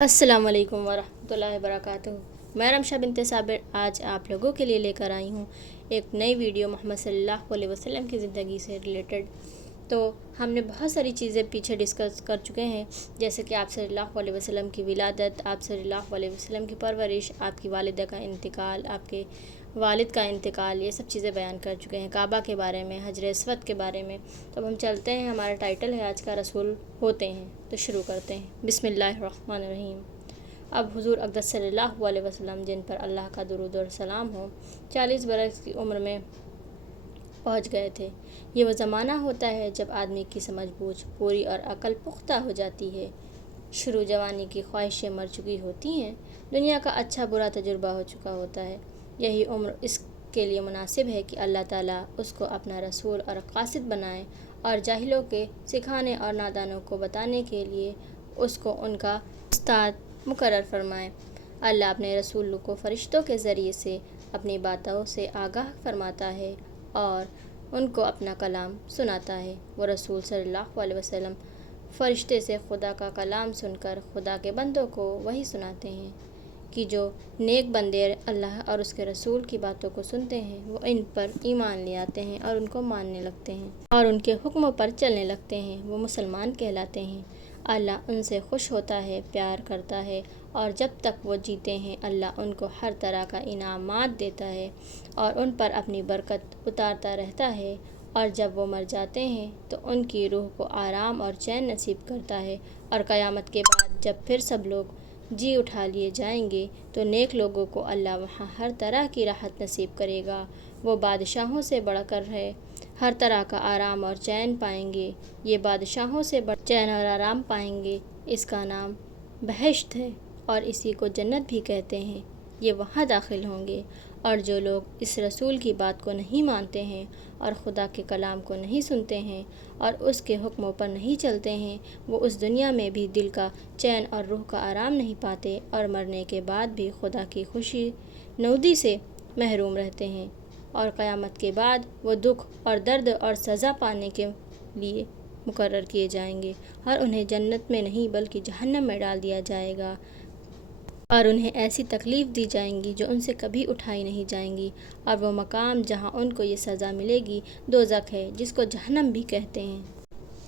السلام علیکم ورحمۃ اللہ وبرکاتہ۔ میں رمشا بنت صابر آج آپ لوگوں کے لیے لے کر آئی ہوں ایک نئی ویڈیو محمد صلی اللہ علیہ وسلم کی زندگی سے ریلیٹڈ۔ تو ہم نے بہت ساری چیزیں پیچھے ڈسکس کر چکے ہیں، جیسے کہ آپ صلی اللہ علیہ وسلم کی ولادت، آپ صلی اللہ علیہ وسلم کی پرورش، آپ کی والدہ کا انتقال، آپ کے والد کا انتقال، یہ سب چیزیں بیان کر چکے ہیں۔ کعبہ کے بارے میں، حجر اسود کے بارے میں۔ تو اب ہم چلتے ہیں، ہمارا ٹائٹل ہے آج کا رسول ہوتے ہیں، تو شروع کرتے ہیں۔ بسم اللہ الرحمن الرحیم۔ اب حضور اقدس صلی اللہ علیہ وسلم، جن پر اللہ کا درود و سلام ہو، 40 برس کی عمر میں پہنچ گئے تھے۔ یہ وہ زمانہ ہوتا ہے جب آدمی کی سمجھ بوجھ پوری اور عقل پختہ ہو جاتی ہے، شروع جوانی کی خواہشیں مر چکی ہوتی ہیں، دنیا کا اچھا برا تجربہ ہو چکا ہوتا ہے۔ یہی عمر اس کے لیے مناسب ہے کہ اللہ تعالیٰ اس کو اپنا رسول اور قاصد بنائے، اور جاہلوں کے سکھانے اور نادانوں کو بتانے کے لیے اس کو ان کا استاد مقرر فرمائے۔ اللہ اپنے رسول کو فرشتوں کے ذریعے سے اپنی باتوں سے آگاہ فرماتا ہے اور ان کو اپنا کلام سناتا ہے۔ وہ رسول صلی اللہ علیہ وسلم فرشتے سے خدا کا کلام سن کر خدا کے بندوں کو وحی سناتے ہیں کہ جو نیک بندے اللہ اور اس کے رسول کی باتوں کو سنتے ہیں، وہ ان پر ایمان لے آتے ہیں اور ان کو ماننے لگتے ہیں اور ان کے حکموں پر چلنے لگتے ہیں، وہ مسلمان کہلاتے ہیں۔ اللہ ان سے خوش ہوتا ہے، پیار کرتا ہے، اور جب تک وہ جیتے ہیں اللہ ان کو ہر طرح کا انعامات دیتا ہے اور ان پر اپنی برکت اتارتا رہتا ہے، اور جب وہ مر جاتے ہیں تو ان کی روح کو آرام اور چین نصیب کرتا ہے، اور قیامت کے بعد جب پھر سب لوگ جی اٹھا لیے جائیں گے تو نیک لوگوں کو اللہ وہاں ہر طرح کی راحت نصیب کرے گا، وہ بادشاہوں سے بڑھ کر ہے، ہر طرح کا آرام اور چین پائیں گے۔ یہ بادشاہوں سے بڑھ چین اور آرام پائیں گے، اس کا نام بہشت ہے اور اسی کو جنت بھی کہتے ہیں۔ یہ وہاں داخل ہوں گے، اور جو لوگ اس رسول کی بات کو نہیں مانتے ہیں اور خدا کے کلام کو نہیں سنتے ہیں اور اس کے حکموں پر نہیں چلتے ہیں، وہ اس دنیا میں بھی دل کا چین اور روح کا آرام نہیں پاتے، اور مرنے کے بعد بھی خدا کی خوشی نودی سے محروم رہتے ہیں، اور قیامت کے بعد وہ دکھ اور درد اور سزا پانے کے لیے مقرر کیے جائیں گے، اور انہیں جنت میں نہیں بلکہ جہنم میں ڈال دیا جائے گا، اور انہیں ایسی تکلیف دی جائیں گی جو ان سے کبھی اٹھائی نہیں جائیں گی، اور وہ مقام جہاں ان کو یہ سزا ملے گی دوزخ ہے، جس کو جہنم بھی کہتے ہیں۔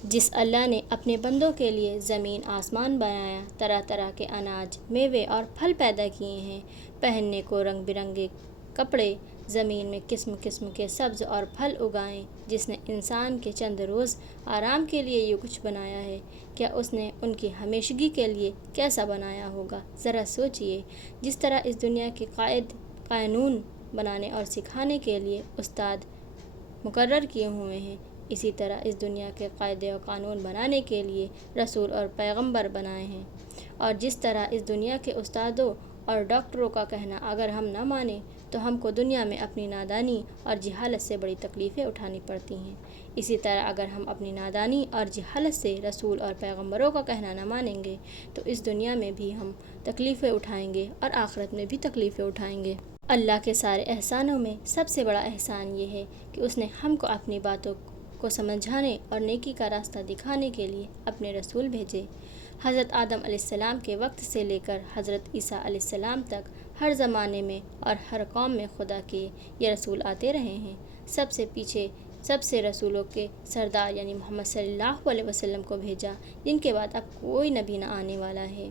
جس اللہ نے اپنے بندوں کے لیے زمین آسمان بنایا، طرح طرح کے اناج، میوے اور پھل پیدا کیے ہیں، پہننے کو رنگ برنگے کپڑے، زمین میں قسم قسم کے سبز اور پھل اگائے، جس نے انسان کے چند روز آرام کے لیے یہ کچھ بنایا ہے، کیا اس نے ان کی ہمیشگی کے لیے کیسا بنایا ہوگا؟ ذرا سوچئے۔ جس طرح اس دنیا کے قائد قانون بنانے اور سکھانے کے لیے استاد مقرر کیے ہوئے ہیں، اسی طرح اس دنیا کے قاعدے و قانون بنانے کے لیے رسول اور پیغمبر بنائے ہیں، اور جس طرح اس دنیا کے استادوں اور ڈاکٹروں کا کہنا اگر ہم نہ مانیں تو ہم کو دنیا میں اپنی نادانی اور جہالت سے بڑی تکلیفیں اٹھانی پڑتی ہیں، اسی طرح اگر ہم اپنی نادانی اور جہالت سے رسول اور پیغمبروں کا کہنا نہ مانیں گے تو اس دنیا میں بھی ہم تکلیفیں اٹھائیں گے اور آخرت میں بھی تکلیفیں اٹھائیں گے۔ اللہ کے سارے احسانوں میں سب سے بڑا احسان یہ ہے کہ اس نے ہم کو اپنی باتوں کو سمجھانے اور نیکی کا راستہ دکھانے کے لیے اپنے رسول بھیجے۔ حضرت آدم علیہ السلام کے وقت سے لے کر حضرت عیسیٰ علیہ السلام تک ہر زمانے میں اور ہر قوم میں خدا کے یہ رسول آتے رہے ہیں۔ سب سے پیچھے سب سے رسولوں کے سردار یعنی محمد صلی اللہ علیہ وسلم کو بھیجا، جن کے بعد اب کوئی نبی نہ آنے والا ہے،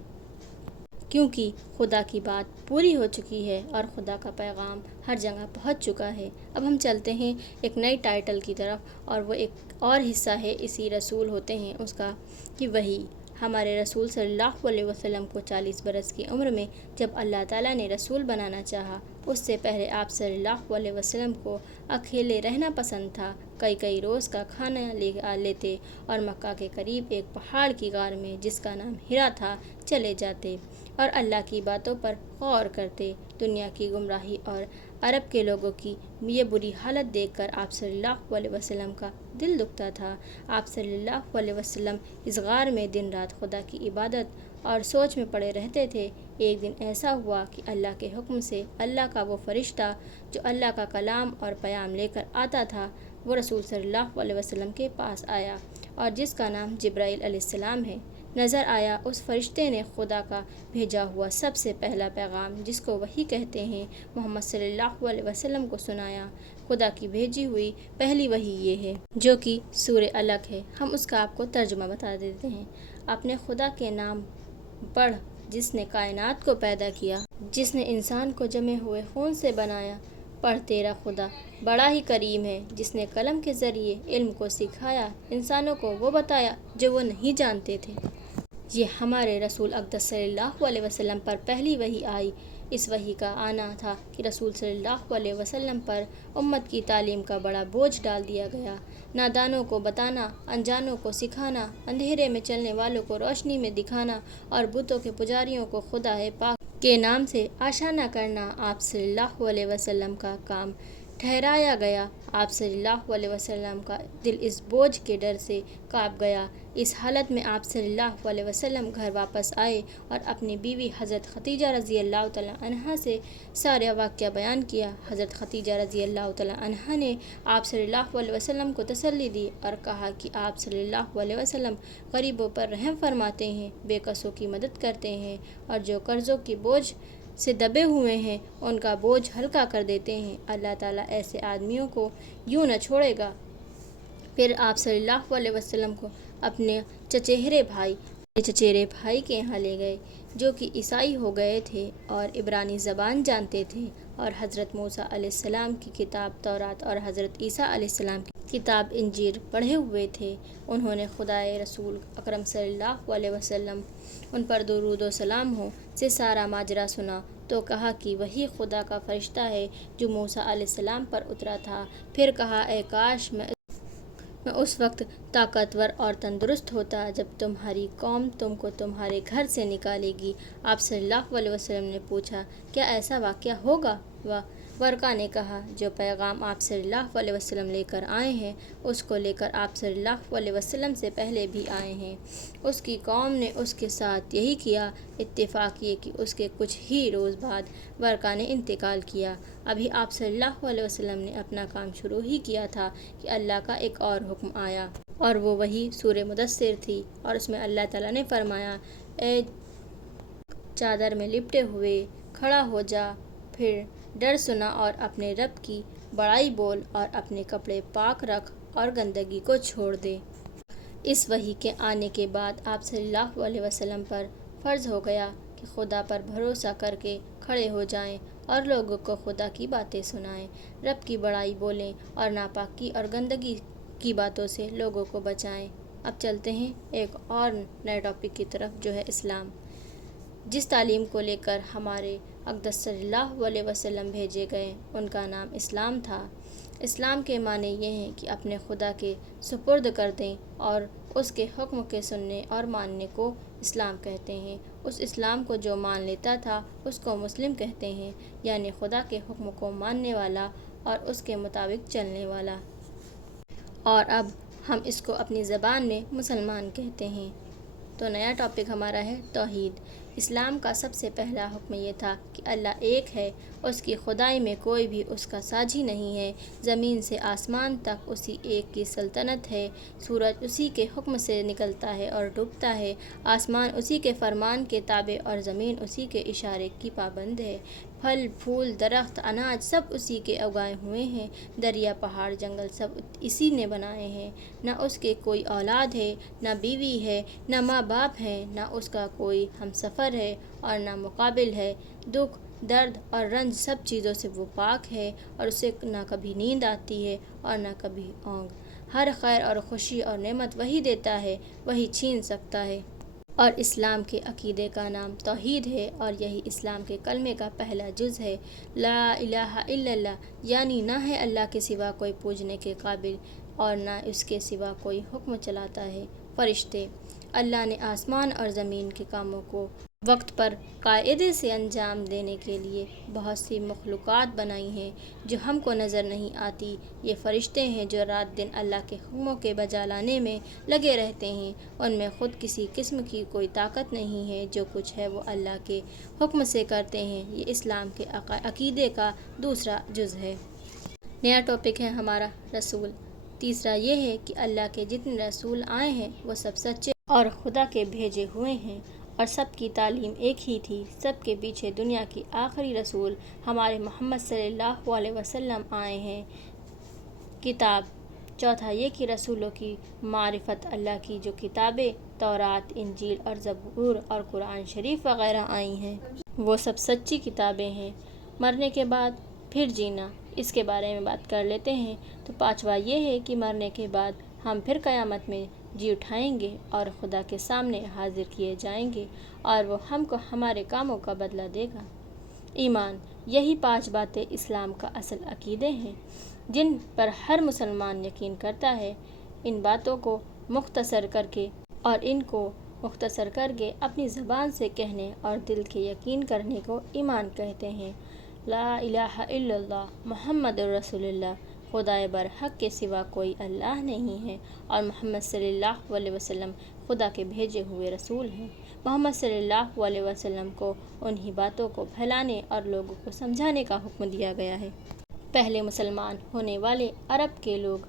کیونکہ خدا کی بات پوری ہو چکی ہے اور خدا کا پیغام ہر جگہ پہنچ چکا ہے۔ اب ہم چلتے ہیں ایک نئی ٹائٹل کی طرف، اور وہ ایک اور حصہ ہے اسی رسول ہوتے ہیں اس کا، کہ وہی ہمارے رسول صلی اللہ علیہ وسلم کو 40 برس کی عمر میں جب اللہ تعالیٰ نے رسول بنانا چاہا، اس سے پہلے آپ صلی اللہ علیہ وسلم کو اکیلے رہنا پسند تھا، کئی روز کا کھانا لے لیتے اور مکہ کے قریب ایک پہاڑ کی غار میں جس کا نام ہرا تھا چلے جاتے اور اللہ کی باتوں پر غور کرتے۔ دنیا کی گمراہی اور عرب کے لوگوں کی یہ بری حالت دیکھ کر آپ صلی اللہ علیہ وسلم کا دل دکھتا تھا۔ آپ صلی اللہ علیہ وسلم اس غار میں دن رات خدا کی عبادت اور سوچ میں پڑے رہتے تھے۔ ایک دن ایسا ہوا کہ اللہ کے حکم سے اللہ کا وہ فرشتہ جو اللہ کا کلام اور پیام لے کر آتا تھا، وہ رسول صلی اللہ علیہ وسلم کے پاس آیا، اور جس کا نام جبرائیل علیہ السلام ہے۔ نظر آیا اس فرشتے نے خدا کا بھیجا ہوا سب سے پہلا پیغام، جس کو وحی کہتے ہیں، محمد صلی اللہ علیہ وسلم کو سنایا۔ خدا کی بھیجی ہوئی پہلی وحی یہ ہے، جو کہ سورہ علق ہے۔ ہم اس کا آپ کو ترجمہ بتا دیتے ہیں۔ اپنے خدا کے نام پڑھ، جس نے کائنات کو پیدا کیا، جس نے انسان کو جمے ہوئے خون سے بنایا۔ پڑھ، تیرا خدا بڑا ہی کریم ہے، جس نے قلم کے ذریعے علم کو سکھایا، انسانوں کو وہ بتایا جو وہ نہیں جانتے تھے۔ یہ ہمارے رسول اقدس صلی اللہ علیہ وسلم پر پہلی وحی آئی۔ اس وحی کا آنا تھا کہ رسول صلی اللہ علیہ وسلم پر امت کی تعلیم کا بڑا بوجھ ڈال دیا گیا۔ نادانوں کو بتانا، انجانوں کو سکھانا، اندھیرے میں چلنے والوں کو روشنی میں دکھانا اور بتوں کے پجاریوں کو خدا پاک کے نام سے آشنا کرنا آپ صلی اللہ علیہ وسلم کا کام ٹھہرایا گیا۔ آپ صلی اللہ علیہ وسلم کا دل اس بوجھ کے ڈر سے کانپ گیا۔ اس حالت میں آپ صلی اللہ علیہ وسلم گھر واپس آئے اور اپنی بیوی حضرت خدیجہ رضی اللہ تعالیٰ عنہا سے سارا واقعہ بیان کیا۔ حضرت خدیجہ رضی اللہ تعالیٰ عنہا نے آپ صلی اللہ علیہ وسلم کو تسلی دی اور کہا کہ آپ صلی اللہ علیہ وسلم غریبوں پر رحم فرماتے ہیں، بے کسوں کی مدد کرتے ہیں اور جو قرضوں کی بوجھ سے دبے ہوئے ہیں ان کا بوجھ ہلکا کر دیتے ہیں۔ اللہ تعالیٰ ایسے آدمیوں کو یوں نہ چھوڑے گا۔ پھر آپ صلی اللہ علیہ وسلم کو اپنے چچیرے بھائی کے یہاں لے گئے، جو کہ عیسائی ہو گئے تھے اور عبرانی زبان جانتے تھے اور حضرت موسیٰ علیہ السلام کی کتاب تورات اور حضرت عیسیٰ علیہ السلام کی کتاب انجیل پڑھے ہوئے تھے۔ انہوں نے خدائے رسول اکرم صلی اللہ علیہ وسلم، ان پر درود و سلام ہو، سے سارا ماجرا سنا تو کہا کہ وہی خدا کا فرشتہ ہے جو موسیٰ علیہ السلام پر اترا تھا۔ پھر کہا، اے کاش میں اس وقت طاقتور اور تندرست ہوتا جب تمہاری قوم تم کو تمہارے گھر سے نکالے گی۔ آپ صلی اللہ علیہ وسلم نے پوچھا، کیا ایسا واقعہ ہوگا؟ ورقہ نے کہا، جو پیغام آپ صلی اللہ علیہ وسلم لے کر آئے ہیں اس کو لے کر آپ صلی اللہ علیہ وسلم سے پہلے بھی آئے ہیں۔ اس کی قوم نے اس کے ساتھ یہی کیا۔ اتفاق یہ کہ اس کے کچھ ہی روز بعد ورقہ نے انتقال کیا۔ ابھی آپ صلی اللہ علیہ وسلم نے اپنا کام شروع ہی کیا تھا کہ اللہ کا ایک اور حکم آیا، اور وہ وہی سورہ مدثر تھی، اور اس میں اللہ تعالیٰ نے فرمایا، اے چادر میں لپٹے ہوئے کھڑا ہو جا، پھر ڈر سنا اور اپنے رب کی بڑائی بول اور اپنے کپڑے پاک رکھ اور گندگی کو چھوڑ دے۔ اس وحی کے آنے کے بعد آپ صلی اللہ علیہ وسلم پر فرض ہو گیا کہ خدا پر بھروسہ کر کے کھڑے ہو جائیں اور لوگوں کو خدا کی باتیں سنائیں، رب کی بڑائی بولیں اور ناپاکی اور گندگی کی باتوں سے لوگوں کو بچائیں۔ اب چلتے ہیں ایک اور نئے ٹاپک کی طرف، جو ہے اسلام۔ جس تعلیم کو لے کر ہمارے اقدس صلی اللہ علیہ وسلم بھیجے گئے ان کا نام اسلام تھا۔ اسلام کے معنی یہ ہیں کہ اپنے خدا کے سپرد کر دیں، اور اس کے حکم کے سننے اور ماننے کو اسلام کہتے ہیں۔ اس اسلام کو جو مان لیتا تھا اس کو مسلم کہتے ہیں، یعنی خدا کے حکم کو ماننے والا اور اس کے مطابق چلنے والا۔ اور اب ہم اس کو اپنی زبان میں مسلمان کہتے ہیں۔ تو نیا ٹاپک ہمارا ہے توحید۔ اسلام کا سب سے پہلا حکم یہ تھا کہ اللہ ایک ہے، اس کی خدائی میں کوئی بھی اس کا ساجی نہیں ہے، زمین سے آسمان تک اسی ایک کی سلطنت ہے، سورج اسی کے حکم سے نکلتا ہے اور ڈوبتا ہے، آسمان اسی کے فرمان کے تابع اور زمین اسی کے اشارے کی پابند ہے، پھل پھول درخت اناج سب اسی کے اگائے ہوئے ہیں، دریا پہاڑ جنگل سب اسی نے بنائے ہیں، نہ اس کے کوئی اولاد ہے، نہ بیوی ہے، نہ ماں باپ ہیں، نہ اس کا کوئی ہم سفر ہے اور نہ مقابل ہے، دکھ درد اور رنج سب چیزوں سے وہ پاک ہے، اور اسے نہ کبھی نیند آتی ہے اور نہ کبھی اونگ، ہر خیر اور خوشی اور نعمت وہی دیتا ہے، وہی چھین سکتا ہے۔ اور اسلام کے عقیدے کا نام توحید ہے، اور یہی اسلام کے کلمے کا پہلا جز ہے، لا الہ الا اللہ، یعنی نہ ہے اللہ کے سوا کوئی پوجنے کے قابل اور نہ اس کے سوا کوئی حکم چلاتا ہے۔ فرشتے، اللہ نے آسمان اور زمین کے کاموں کو وقت پر قاعدے سے انجام دینے کے لیے بہت سی مخلوقات بنائی ہیں جو ہم کو نظر نہیں آتی۔ یہ فرشتے ہیں جو رات دن اللہ کے حکموں کے بجا لانے میں لگے رہتے ہیں، ان میں خود کسی قسم کی کوئی طاقت نہیں ہے، جو کچھ ہے وہ اللہ کے حکم سے کرتے ہیں۔ یہ اسلام کے عقیدے کا دوسرا جز ہے۔ نیا ٹاپک ہے ہمارا رسول۔ تیسرا یہ ہے کہ اللہ کے جتنے رسول آئے ہیں وہ سب سچے اور خدا کے بھیجے ہوئے ہیں، اور سب کی تعلیم ایک ہی تھی۔ سب کے پیچھے دنیا کی آخری رسول ہمارے محمد صلی اللہ علیہ وسلم آئے ہیں۔ کتاب چوتھا یہ کہ رسولوں کی معرفت اللہ کی جو کتابیں تورات، انجیل اور زبور اور قرآن شریف وغیرہ آئی ہیں وہ سب سچی کتابیں ہیں۔ مرنے کے بعد پھر جینا، اس کے بارے میں بات کر لیتے ہیں۔ تو پانچواں یہ ہے کہ مرنے کے بعد ہم پھر قیامت میں جی اٹھائیں گے اور خدا کے سامنے حاضر کیے جائیں گے اور وہ ہم کو ہمارے کاموں کا بدلہ دے گا۔ ایمان، یہی 5 باتیں اسلام کا اصل عقیدے ہیں جن پر ہر مسلمان یقین کرتا ہے۔ ان باتوں کو مختصر کر کے اپنی زبان سے کہنے اور دل کے یقین کرنے کو ایمان کہتے ہیں۔ لا الہ الا اللہ محمد رسول اللہ، خدائے برحق کے سوا کوئی اللہ نہیں ہے اور محمد صلی اللہ علیہ وسلم خدا کے بھیجے ہوئے رسول ہیں۔ محمد صلی اللہ علیہ وسلم کو انہی باتوں کو پھیلانے اور لوگوں کو سمجھانے کا حکم دیا گیا ہے۔ پہلے مسلمان ہونے والے عرب کے لوگ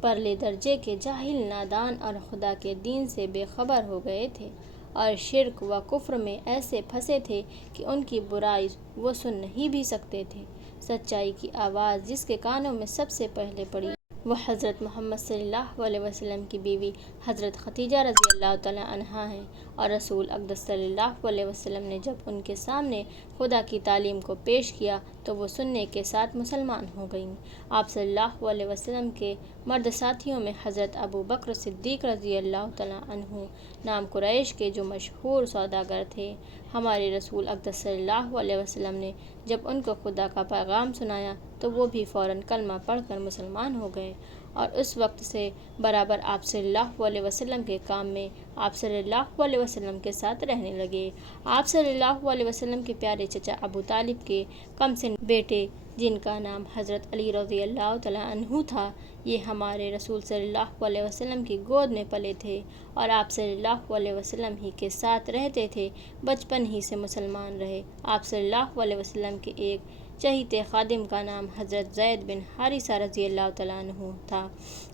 پرلے درجے کے جاہل، نادان اور خدا کے دین سے بے خبر ہو گئے تھے اور شرک و کفر میں ایسے پھنسے تھے کہ ان کی برائی وہ سن نہیں بھی سکتے تھے۔ سچائی کی آواز جس کے کانوں میں سب سے پہلے پڑی وہ حضرت محمد صلی اللہ علیہ وسلم کی بیوی حضرت خدیجہ رضی اللہ تعالیٰ عنہا ہیں، اور رسول اقدس صلی اللہ علیہ وسلم نے جب ان کے سامنے خدا کی تعلیم کو پیش کیا تو وہ سننے کے ساتھ مسلمان ہو گئیں۔ آپ صلی اللہ علیہ وسلم کے مرد ساتھیوں میں حضرت ابو بکر صدیق رضی اللہ تعالیٰ عنہ نام قریش کے جو مشہور سوداگر تھے، ہمارے رسول اقدس صلی اللہ علیہ وسلم نے جب ان کو خدا کا پیغام سنایا تو وہ بھی فوراً کلمہ پڑھ کر مسلمان ہو گئے، اور اس وقت سے برابر آپ صلی اللہ علیہ وسلم کے کام میں آپ صلی اللہ علیہ وسلم کے ساتھ رہنے لگے۔ آپ صلی اللہ علیہ وسلم کے پیارے چچا ابو طالب کے کم سن بیٹے جن کا نام حضرت علی رضی اللہ تعالیٰ عنہ تھا، یہ ہمارے رسول صلی اللہ علیہ وسلم کی گود میں پلے تھے اور آپ صلی اللہ علیہ وسلم ہی کے ساتھ رہتے تھے، بچپن ہی سے مسلمان رہے۔ آپ صلی اللہ علیہ وسلم کے ایک چہیتے خادم کا نام حضرت زید بن حارثہ رضی اللہ تعالیٰ عنہ تھا،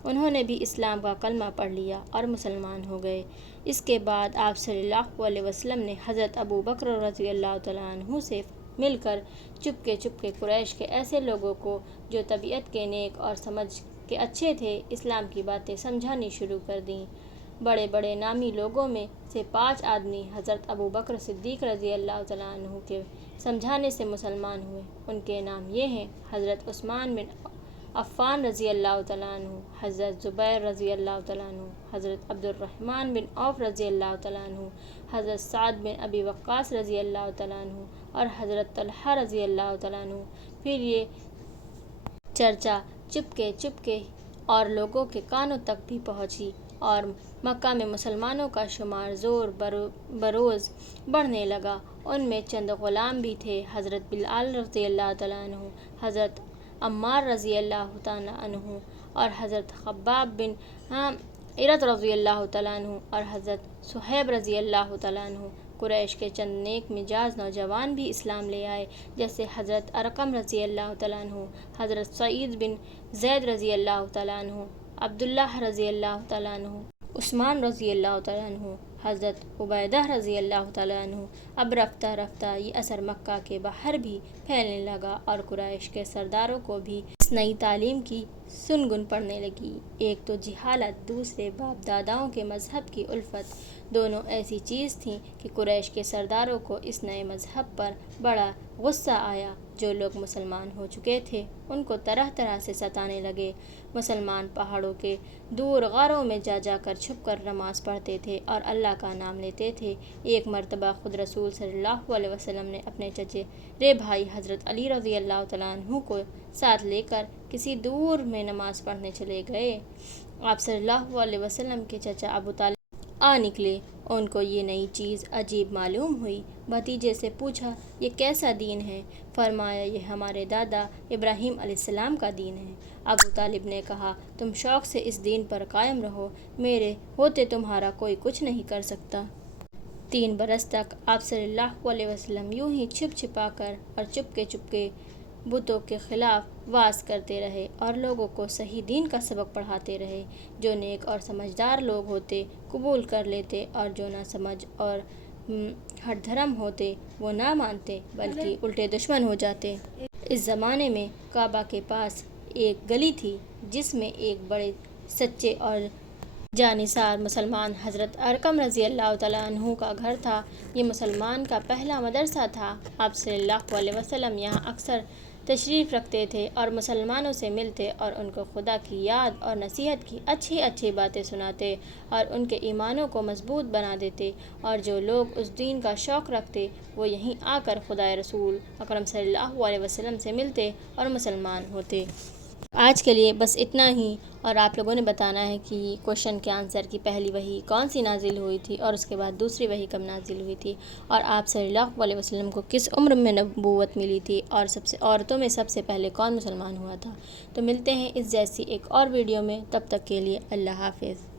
انہوں نے بھی اسلام کا کلمہ پڑھ لیا اور مسلمان ہو گئے۔ اس کے بعد آپ صلی اللہ علیہ وسلم نے حضرت ابو بکر رضی اللہ تعالیٰ عنہ سے مل کر چپکے قریش کے ایسے لوگوں کو جو طبیعت کے نیک اور سمجھ کے اچھے تھے اسلام کی باتیں سمجھانی شروع کر دیں۔ بڑے بڑے نامی لوگوں میں سے 5 آدمی حضرت ابو بکر صدیق رضی اللہ تعالیٰ عنہ کے سمجھانے سے مسلمان ہوئے۔ ان کے نام یہ ہیں: حضرت عثمان بن عفان رضی اللہ تعالیٰ عنہ، حضرت زبیر رضی اللہ تعالیٰ عنہ، حضرت عبد الرحمن بن عوف رضی اللہ تعالیٰ عنہ، حضرت سعد بن ابی وقاص رضی اللہ تعالیٰ عنہ اور حضرت طلحہ رضی اللہ تعالیٰ عنہ۔ پھر یہ چرچا چپکے اور لوگوں کے کانوں تک بھی پہنچی اور مکہ میں مسلمانوں کا شمار زور بروز بڑھنے لگا۔ ان میں چند غلام بھی تھے: حضرت بلال رضی اللہ تعالیٰ عنہ، حضرت عمار رضی اللہ تعالیٰ عنہ اور حضرت خباب بن ارت رضی اللہ تعالیٰ عنہ اور حضرت صہیب رضی اللہ تعالیٰ عنہ۔ قریش کے چند نیک مزاج نوجوان بھی اسلام لے آئے، جیسے حضرت ارقم رضی اللہ تعالیٰ عنہ، حضرت سعید بن زید رضی اللہ تعالیٰ عنہ، عبداللہ رضی اللہ تعالیٰ عنہ، عثمان رضی اللہ تعالیٰ عنہ، حضرت عبیدہ رضی اللہ تعالیٰ عنہ۔ اب رفتہ رفتہ یہ اثر مکہ کے باہر بھی پھیلنے لگا اور قریش کے سرداروں کو بھی اس نئی تعلیم کی سنگن پڑنے لگی۔ ایک تو جہالت، دوسرے باپ داداؤں کے مذہب کی الفت، دونوں ایسی چیز تھیں کہ قریش کے سرداروں کو اس نئے مذہب پر بڑا غصہ آیا۔ جو لوگ مسلمان ہو چکے تھے ان کو طرح طرح سے ستانے لگے۔ مسلمان پہاڑوں کے دور غاروں میں جا کر چھپ کر نماز پڑھتے تھے اور اللہ کا نام لیتے تھے۔ ایک مرتبہ خود رسول صلی اللہ علیہ وسلم نے اپنے چچیرے بھائی حضرت علی رضی اللہ تعالیٰ عنہ کو ساتھ لے کر کسی دور میں نماز پڑھنے چلے گئے۔ آپ صلی اللہ علیہ وسلم کے چچا ابو طالب آ نکلے، ان کو یہ نئی چیز عجیب معلوم ہوئی۔ بھتیجے سے پوچھا، یہ کیسا دین ہے؟ فرمایا، یہ ہمارے دادا ابراہیم علیہ السلام کا دین ہے۔ ابو طالب نے کہا، تم شوق سے اس دین پر قائم رہو، میرے ہوتے تمہارا کوئی کچھ نہیں کر سکتا۔ 3 برس تک آپ صلی اللہ علیہ وسلم یوں ہی چھپا کر اور چپکے بتوں کے خلاف واز کرتے رہے اور لوگوں کو صحیح دین کا سبق پڑھاتے رہے۔ جو نیک اور سمجھدار لوگ ہوتے قبول کر لیتے اور جو نہ سمجھ اور ہٹ دھرم ہوتے وہ نہ مانتے بلکہ الٹے دشمن ہو جاتے۔ اس زمانے میں کعبہ کے پاس ایک گلی تھی جس میں ایک بڑے سچے اور جانثار مسلمان حضرت ارقم رضی اللہ تعالیٰ عنہ کا گھر تھا۔ یہ مسلمان کا پہلا مدرسہ تھا۔ آپ صلی اللہ علیہ وسلم یہاں اکثر تشریف رکھتے تھے اور مسلمانوں سے ملتے اور ان کو خدا کی یاد اور نصیحت کی اچھی باتیں سناتے اور ان کے ایمانوں کو مضبوط بنا دیتے، اور جو لوگ اس دین کا شوق رکھتے وہ یہیں آ کر خدائے رسول اکرم صلی اللہ علیہ وسلم سے ملتے اور مسلمان ہوتے۔ آج کے لیے بس اتنا ہی، اور آپ لوگوں نے بتانا ہے کہ کوشچن کے آنسر کی پہلی وحی کون سی نازل ہوئی تھی اور اس کے بعد دوسری وحی کب نازل ہوئی تھی، اور آپ صلی اللہ علیہ وسلم کو کس عمر میں نبوت ملی تھی، اور عورتوں میں سب سے پہلے کون مسلمان ہوا تھا۔ تو ملتے ہیں اس جیسی ایک اور ویڈیو میں، تب تک کے لیے اللہ حافظ۔